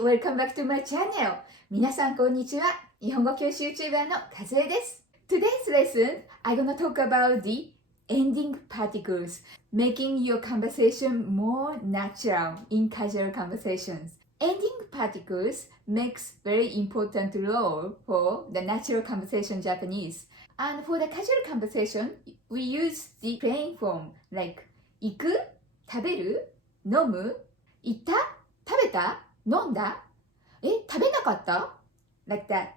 welcome back to my channel. 皆さんこんにちは。日本語教師 YouTuber のかずえです。Today's lesson, I'm gonna talk about the ending particles, making your conversation more natural in casual conversations. Ending particles makes very important role for the natural conversation Japanese. And for the casual conversation, we use the plain form like 行く、食べる、飲む、行った、食べた、飲んだ、食べなかった like that.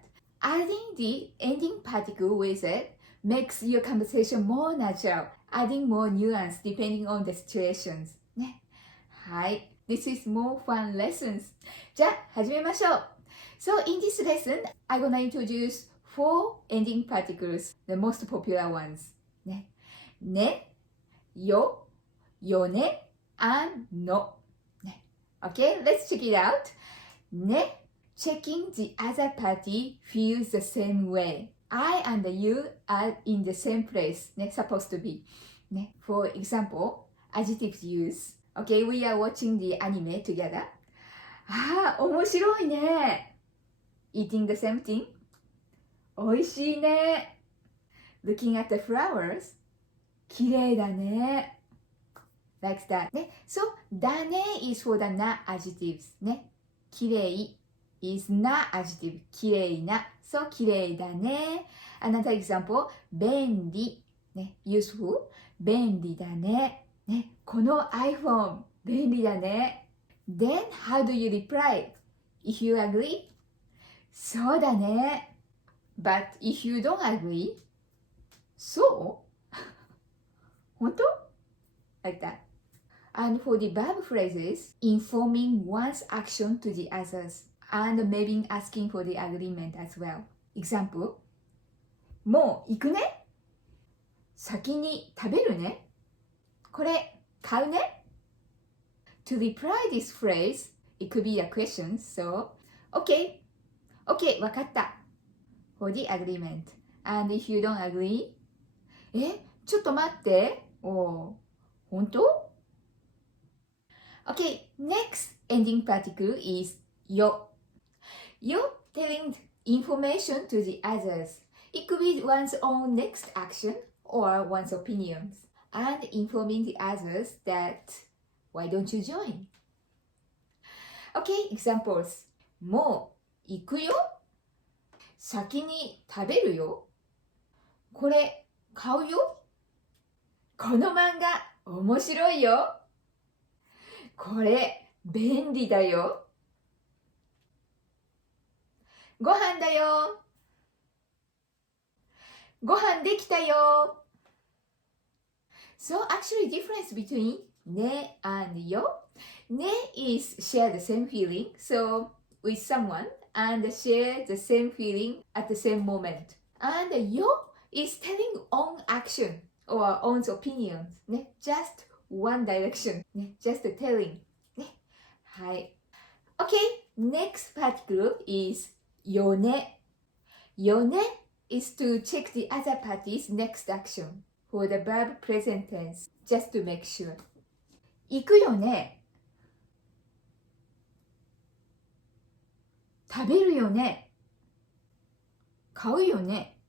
Adding the ending particle with it makes your conversation more natural, adding more nuance depending on the situations. ね。はい。This is more fun lessons. じゃあ、始めましょう。So, in this lesson, I'm gonna introduce 4 ending particles, the most popular ones. ね。ね、よ、よね、and の。ね。Okay, let's check it out. ね。Checking the other party feels the same way. I and you are in the same place. ね。Supposed to be. ね。For example, adjectives use. Okay, we are watching the anime together. ああ、面白いね。Eating the same thing. おいしいね。Looking at the flowers. 綺麗だね。Like that. ね。So, だね is for the な adjectives. ね。綺麗 is な adjective. 綺麗な。So, 綺麗だね。Another example, 便利。ね。useful. 便利だね。ね。この iPhone 便利だね。Then, how do you reply? If you agree? そうだね。But if you don't agree? そう本当 Like that. And for the verb phrases, informing one's action to the others and maybe asking for the agreement as well. Example, もう行くね先に食べるねこれ買うね To reply this phrase, it could be a question, so, okay, わかった for the agreement. And if you don't agree, ちょっと待って本当 Okay, next ending particle is よ よ telling information to the others. It could be one's own next action or one's opinions. And informing the others that why don't you join? Okay, examples. もう行くよ先に食べるよこれ買うよこの漫画面白いよこれ便利だよご飯だよご飯できたよ So actually difference between ね and よ ね is share the same feeling so with someone and share the same feeling at the same moment and よ is telling own action or own opinions ね just one direction ね just telling ねはい Okay, next particle is よね よね is to check the other party's next action for the verb present tense just to make sure 行くよね食べるよね買うよね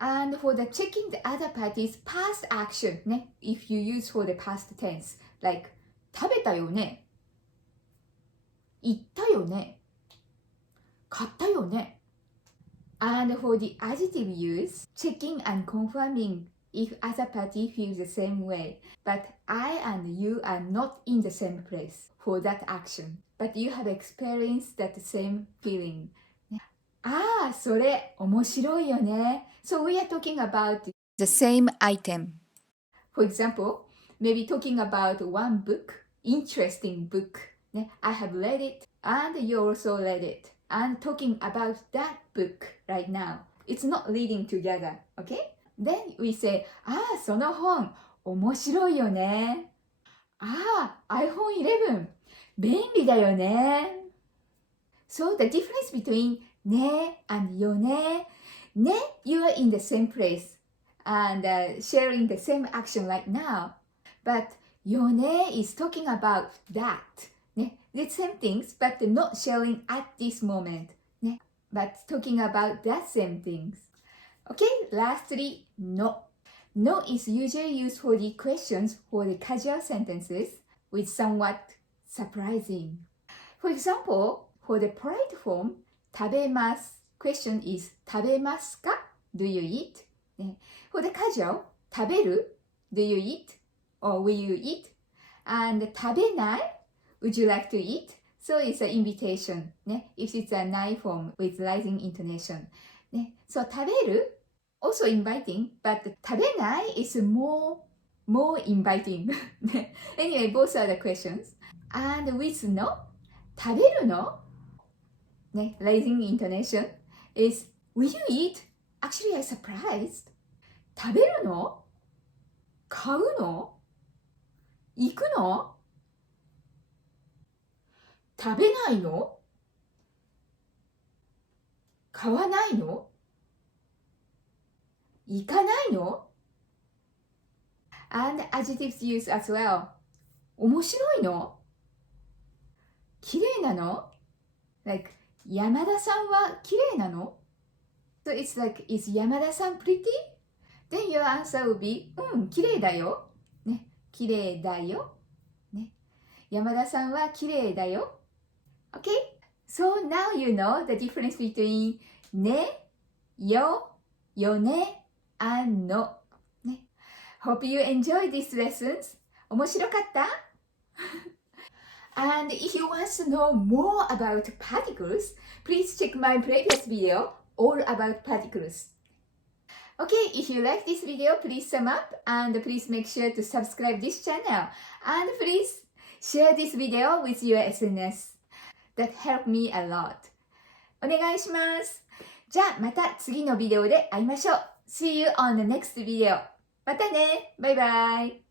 And for the checking the other party's past action, ね if you use for the past tense, like 食べたよね行ったよね買ったよね And for the adjective use, checking and confirming if other party feels the same way, but I and you are not in the same place for that action, but you have experienced that same feeling. ああ、それ面白いよね。So we are talking about the same item. For example, maybe talking about one book, interesting book. ね、I have read it and you also read it. And talking about that book right now. It's not reading together, okay? Then we say, ああ、その本面白いよね。ああ、iPhone 11便利だよね。So the difference between ね and よね ね you are in the same place and sharing the same action like now but よね is talking about that ね the same things but not sharing at this moment. ね。But talking about the same things. Okay, lastly, no. No is usually used for the questions for the casual sentences with somewhat surprising. For example, for the polite form, 食べます question is 食べますか Do you eat? ね。For the casual, 食べる Do you eat? Or will you eat? And 食べない Would you like to eat? So it's an invitation. ね。If it's a nai form with rising intonation. ね。So 食べる also inviting, but 食べない is more inviting. Anyway, both are the questions. And with no, 食べるの ね、raising intonation is will you eat? Actually, I'm surprised. 食べるの買うの行くの食べないの買わないの行かないの And adjectives used as well. 面白いの綺麗なの Like, 山田さんは綺麗なの So it's like, is 山田さん pretty? Then your answer will be, 綺麗だよ。ね、綺麗だよ。ね、山田さんは綺麗だよ。Okay? So now you know the difference between ね、よ、よね、and の。ね。Hope you enjoyed these lessons. 面白かった？ And if you want to know more about particles, please check my previous video all about particles. Okay, if you like this video, please thumb up and please make sure to subscribe this channel. And please share this video with your SNS. That helped me a lot. お願いします。じゃあまた次のビデオで会いましょう。See you on the next video. またね。バイバイ。